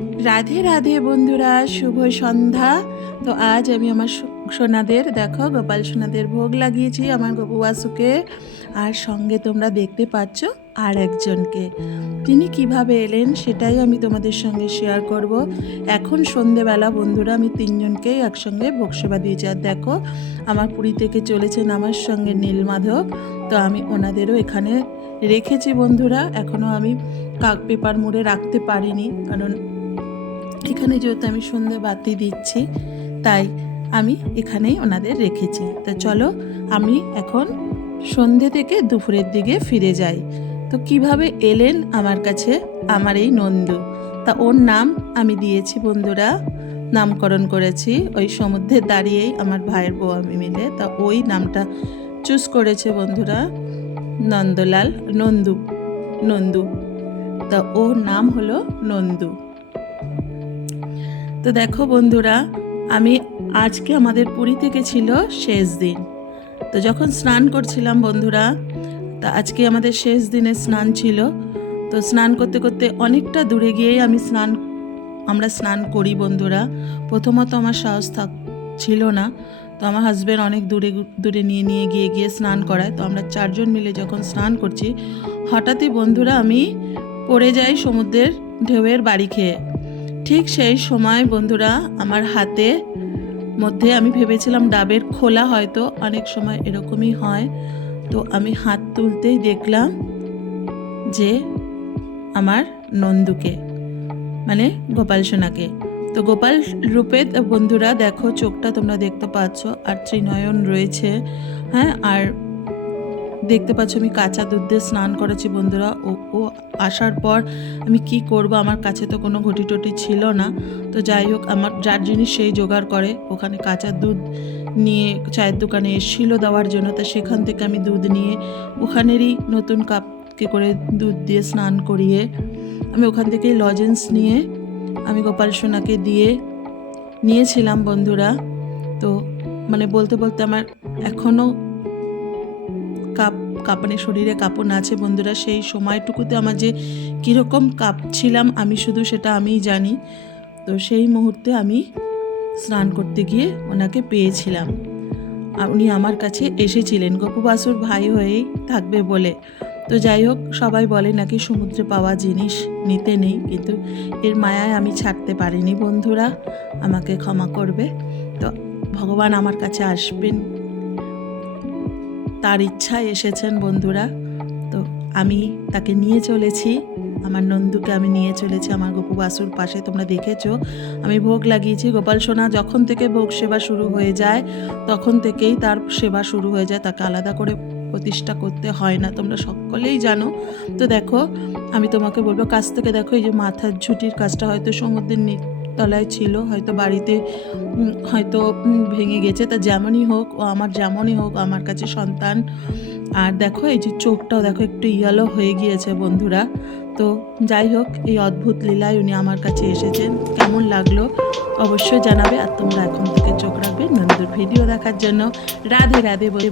রাধে রাধে বন্ধুরা, শুভ সন্ধ্যা। তো আজ আমি আমার সোনাদের, দেখো, গোপাল সোনাদের ভোগ লাগিয়েছি আমার গপু বাসুকে। আর সঙ্গে তোমরা দেখতে পাচ্ছ আর একজনকে। তিনি কীভাবে এলেন সেটাই আমি তোমাদের সঙ্গে শেয়ার করব। এখন সন্ধেবেলা, বন্ধুরা, আমি তিনজনকেই একসঙ্গে ভোগ সেবা দিয়েছি। আর দেখো, আমার পুরী থেকে চলেছেন আমার সঙ্গে নীলমাধব। তো আমি ওনাদেরও এখানে রেখেছি বন্ধুরা। এখনও আমি কাক পেপার মুড়ে রাখতে পারিনি। কারণ এখানে যেহেতু আমি সন্ধে বাতি দিচ্ছি, তাই আমি এখানেই ওনাদের রেখেছি। তো চলো, আমি এখন সন্ধে থেকে দুপুরের দিকে ফিরে যাই। তো কীভাবে এলেন আমার কাছে? আমার এই নন্দু। তা ওর নাম আমি দিয়েছি বন্ধুরা, নামকরণ করেছি। ওই সমুদ্রে দাঁড়িয়েই আমার ভাইয়ের বউ আমি মিলে, তা ওই নামটা চুজ করেছে বন্ধুরা, নন্দলাল নন্দু নন্দু। তা ওর নাম হলো নন্দু। তো দেখো বন্ধুরা, আমি আজকে আমাদের পুরী থেকে ছিল শেষ দিন। তো যখন স্নান করছিলাম বন্ধুরা, তা আজকে আমাদের শেষ দিনে স্নান ছিল। তো স্নান করতে করতে অনেকটা দূরে গিয়েই আমি স্নান, আমরা স্নান করি বন্ধুরা। প্রথমত আমার সাহস থাক, ছিল না। তো আমার হাজব্যান্ড অনেক দূরে দূরে নিয়ে নিয়ে গিয়ে গিয়ে স্নান করায়। তো আমরা চারজন মিলে যখন স্নান করছি, হঠাৎই বন্ধুরা আমি পড়ে যাই সমুদ্রের ঢেউয়ের বাড়ি খেয়ে। ঠিক সেই সময়, বন্ধুরা, আমার হাতে মধ্যে আমি ভেবেছিলাম ডাবের খোলা হয়তো অনেক সময় এরকমই হয়। তো আমি হাত তুলতেই দেখলাম যে আমার নন্দুকে মানে গোপাল সোনাকে। তো গোপাল রূপে, বন্ধুরা, দেখো, চোখটা তোমরা দেখতে পাচ্ছ, আর ত্রিনয়ন রয়েছে হ্যাঁ আর দেখতে পাচ্ছ, আমি কাঁচা দুধ দিয়ে স্নান করেছি বন্ধুরা। ও ও আসার পর আমি কি করব? আমার কাছে তো কোনো ঘটি টটি ছিল না। তো যাই হোক, আমার যার জিনিস সেই জোগাড় করে। ওখানে কাঁচা দুধ নিয়ে চায়ের দোকানে এসেছিল দেওয়ার জন্য। তা সেখান থেকে আমি দুধ নিয়ে ওখানেরই নতুন কাপকে করে দুধ দিয়ে স্নান করিয়ে আমি ওখান থেকেই লজেন্স নিয়ে আমি গোপাল সোনাকে দিয়ে নিয়েছিলাম বন্ধুরা। তো মানে বলতে বলতে আমার এখনও কাপ, কাঁপানে শরীরে কাঁপন আছে বন্ধুরা, সেই সময়টুকুতে আমার যে কীরকম কাঁপছিলাম আমি শুধু সেটা আমিই জানি। তো সেই মুহূর্তে আমি স্নান করতে গিয়ে ওনাকে পেয়েছিলাম। আর উনি আমার কাছে এসেছিলেন গোপবাসুর ভাই হয়েই থাকবে বলে। তো যাই হোক, সবাই বলে নাকি সমুদ্রে পাওয়া জিনিস নিতে নেই, কিন্তু এর মায়ায় আমি ছাড়তে পারিনি বন্ধুরা, আমাকে ক্ষমা করবে। তো ভগবান আমার কাছে আসবেন। তার ইচ্ছায় এসেছেন বন্ধুরা। তো আমি তাকে নিয়ে চলেছি। আমার নন্দুকে আমি নিয়ে চলেছি আমার গোপু বাসুর পাশে, তোমরা দেখেছ। আমি ভোগ লাগিয়েছি। গোপাল সোনা যখন থেকে ভোগ সেবা শুরু হয়ে যায়, তখন থেকেই তার সেবা শুরু হয়ে যায়। তাকে আলাদা করে প্রতিষ্ঠা করতে হয় না, তোমরা সকলেই জানো। তো দেখো, আমি তোমাকে বলব, কাছ থেকে দেখো, এই যে মাথার ঝুঁটির কাজটা হয়তো সমুদ্রের তলায় ছিল, হয়তো বাড়িতে হয়তো ভেঙে গেছে, তা যেমনই হোক, ও আমার যেমনই হোক, আমার কাছে সন্তান। আর দেখো, এই যে চোখটাও দেখো, একটু ইয়েলো হয়ে গিয়েছে বন্ধুরা। তো যাই হোক, এই অদ্ভুত লীলায় উনি আমার কাছে এসেছেন। কেমন লাগল অবশ্যই জানাবে। আর তোমরা এখন থেকে চোখ রাখবে নন্দুর ভিডিও দেখার জন্য। রাধে রাধে বলে